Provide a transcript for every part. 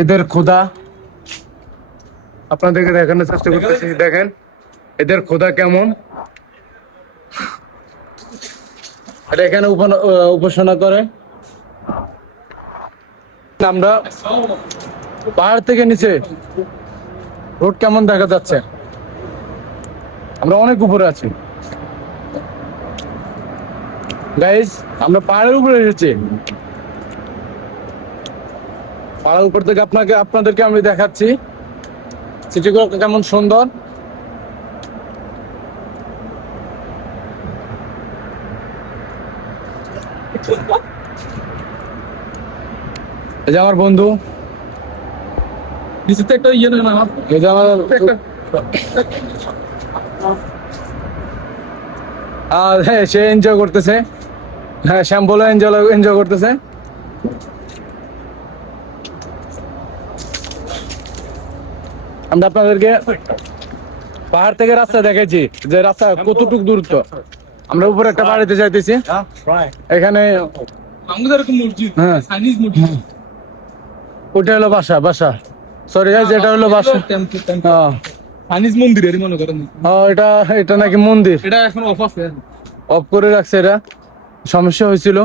এদের খোদা আপনাদেরকে দেখানোর চেষ্টা করতেছি। দেখেন এদের খোদা কেমন। এটা এখানে উপাসনা করে। আমরা পাহাড় থেকে নিচে রোড কেমন দেখা যাচ্ছে, আমরা অনেক উপরে আছি গাইস। আমরা পাহাড়ের উপরে এসেছি। পাহাড়ের উপর থেকে আপনাদেরকে আমি দেখাচ্ছি সিটিগুলো কেমন সুন্দর। এই যে আমার বন্ধু, এই যে আমার হ্যাঁ, সে এনজয় করতেছে। হ্যাঁ, শ্যাম্বল এনজয় করতেছে। আমরা আপনাদেরকে পাহাড় থেকে রাস্তা দেখাইছি যে রাস্তা কতটুকু দূরত্ব। আমরা উপরে একটা বাড়িতে যাইতেছি। এখানে হ্যাঁ, ওটা হলো বাসা। সরি গাইস, এটা হলো বাসা। মন্দির মনে করেন এটা নাকি মন্দির, এটা এখন অফ আছে, অফ করে রাখছে। এটা সমস্যা হয়েছিল,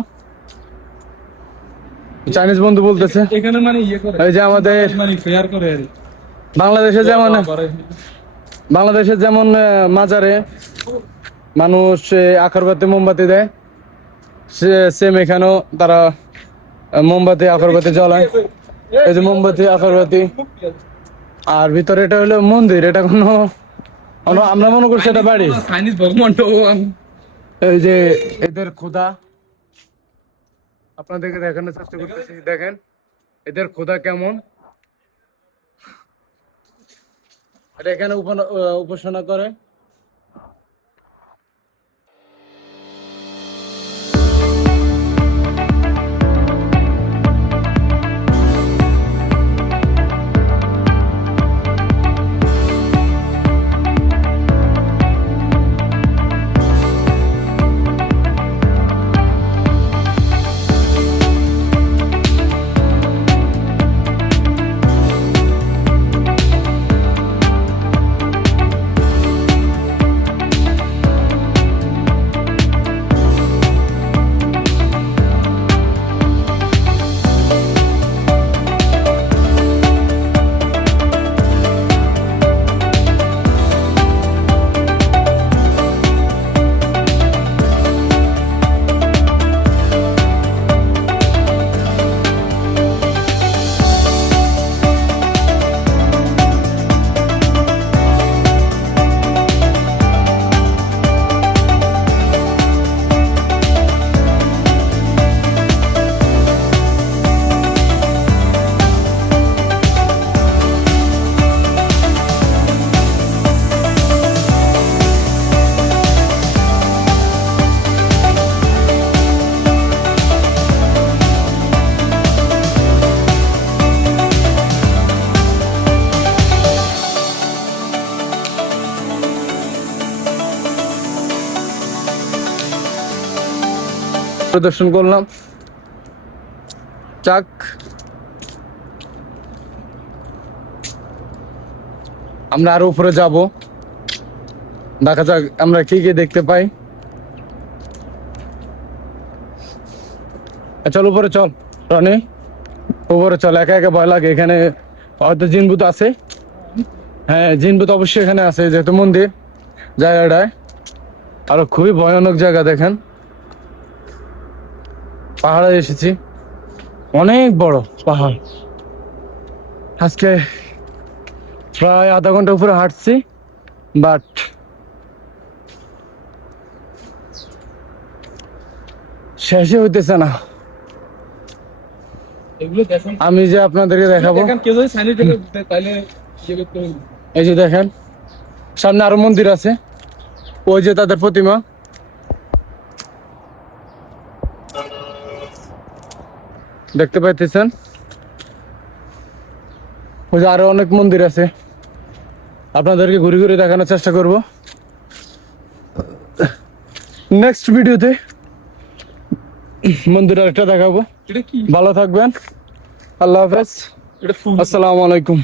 চাইনিজ বন্ধু বলতেছে। এখানে মানে ইয়ে করে, এই যে আমাদের মানে ফেয়ার করে বাংলাদেশে যেমন মাজারে মানুষ আকরবাতি মোমবাতি দেয়, সেম এখানেও তারা মোমবাতি আকরবাতি জ্বলায়। এই যে মোমবাতি আকরবাতি। আর ভিতরে এটা হলো মন্দির, এটা কোনো আমরা মনে করছি এটা বাড়ি। চাইনিজ ভগবান। এই যে এদের খোদা আপনাদেরকে দেখানোর চেষ্টা করতেছি। দেখেন এদের খোদা কেমন। এটা এখানে উপাসনা করে। প্রদর্শন করলাম। চাক আমরা আরো উপরে যাব, দেখা যাক আমরা কি কি দেখতে পাই। চল উপরে চল রনি, উপরে চল। একা একা ভয় লাগে, এখানে হয়তো জিনভূত আছে। হ্যাঁ, জিনভূত অবশ্যই এখানে আছে, যেহেতু মন্দির জায়গাটায়। আরো খুবই ভয়ানক জায়গা। দেখেন পাহাড়ে এসেছি, অনেক বড় পাহাড়। আজকে প্রায় আধা ঘন্টা উপরে হাঁটছি, বাট শেষই হইতেছে না। আমি যে আপনাদেরকে দেখাবো, এই যে দেখেন সামনে আরো মন্দির আছে। ওই যে তাদের প্রতিমা, দেখতে পাইতেছেন। ওই যে আরো অনেক মন্দির আছে, আপনাদেরকে ঘুরে ঘুরে দেখানোর চেষ্টা করব নেক্সট ভিডিওতে। মন্দির আরেকটা দেখাবো। ভালো থাকবেন, আল্লাহ হাফেজ। এটা ফুল আসসালামু আলাইকুম।